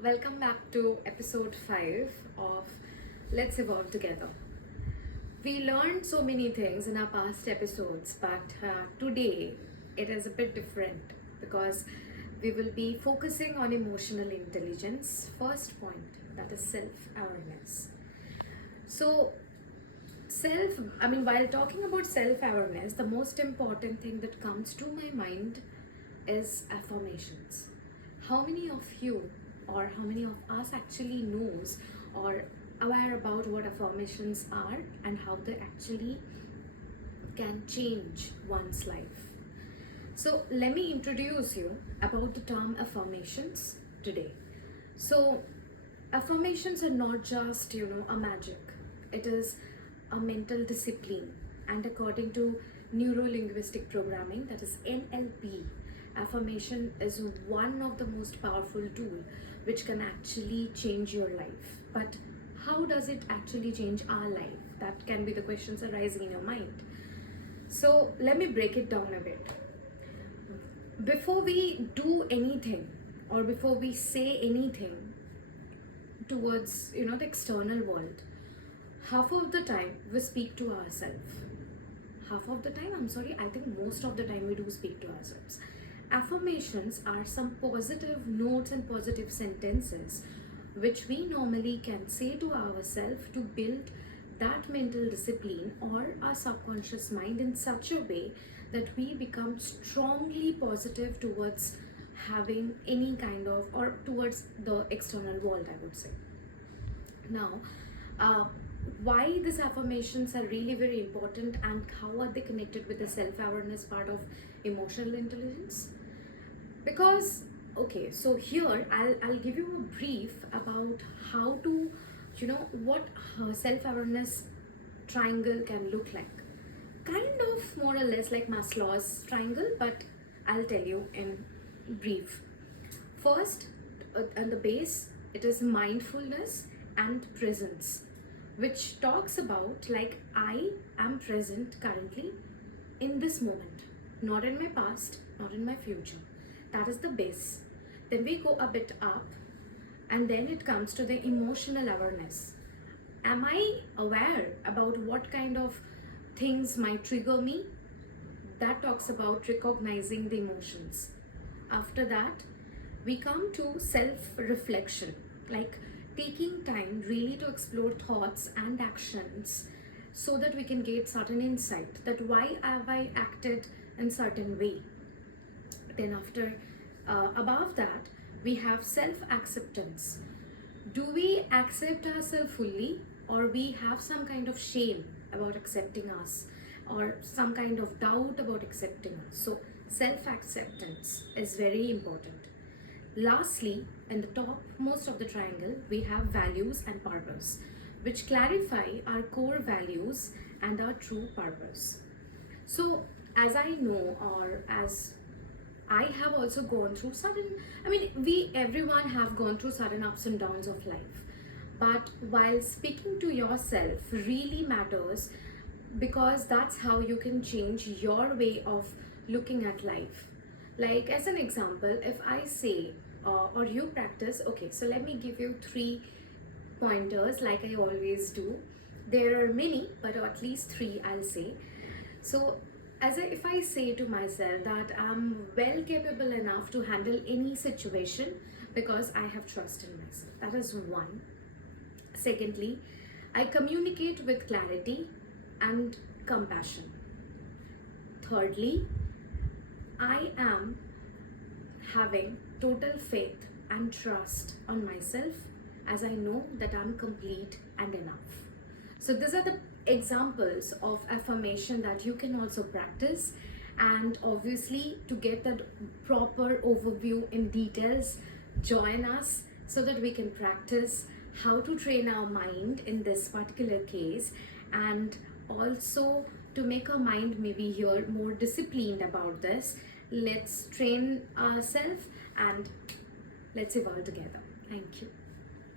welcome back to episode 5 of Let's Evolve Together. We learned so many things in our past episodes, but today it is a bit different because we will be focusing on emotional intelligence. First point, that is self awareness. So, while talking about self awareness, the most important thing that comes to my mind is affirmations. How many of you or how many of us actually knows or aware about what affirmations are and how they actually can change one's life? So let me introduce you about the term affirmations today. So affirmations are not just a magic. It is a mental discipline, and according to neuro linguistic programming, that is NLP, affirmation is one of the most powerful tool which can actually change your life. But how does it actually change our life? That can be the questions arising in your mind. So let me break it down a bit. Before we do anything or before we say anything towards the external world, half of the time we speak to ourselves. Half of the time, I think most of the time we do speak to ourselves. Affirmations are some positive notes and positive sentences which we normally can say to ourselves to build that mental discipline or our subconscious mind in such a way that we become strongly positive towards having any kind of or towards the external world, I would say. Now, why these affirmations are really very important and how are they connected with the self-awareness part of emotional intelligence? Because so here I'll give you a brief about how to what self-awareness triangle can look like, kind of more or less like Maslow's triangle, but I'll tell you in brief. First, on the base, it is mindfulness and presence, which talks about like I am present currently in this moment, not in my past, not in my future. That is the base. Then we go a bit up, and then it comes to the emotional awareness. Am I aware about what kind of things might trigger me? That talks about recognizing the emotions. After that, we come to self-reflection, like taking time really to explore thoughts and actions so that we can get certain insight that why have I acted in certain way. Then after above that, we have self-acceptance. Do we accept ourselves fully, or we have some kind of shame about accepting us or some kind of doubt about accepting us? So self-acceptance is very important. Lastly, in the top most of the triangle, we have values and purpose, which clarify our core values and our true purpose. So as I know, or as I have also gone through everyone have gone through certain ups and downs of life. But while speaking to yourself really matters, because that's how you can change your way of looking at life. Like as an example, if I say or you practice, so let me give you 3 pointers like I always do. There are many, but at least 3 I'll say. So if I say to myself that I'm well capable enough to handle any situation because I have trust in myself, that is one. Secondly, I communicate with clarity and compassion. Thirdly, I am having total faith and trust on myself as I know that I'm complete and enough. So these are the examples of affirmation that you can also practice, and obviously to get that proper overview in details, join us so that we can practice how to train our mind in this particular case, and also to make our mind maybe here more disciplined about this. Let's train ourselves and let's evolve together. Thank you.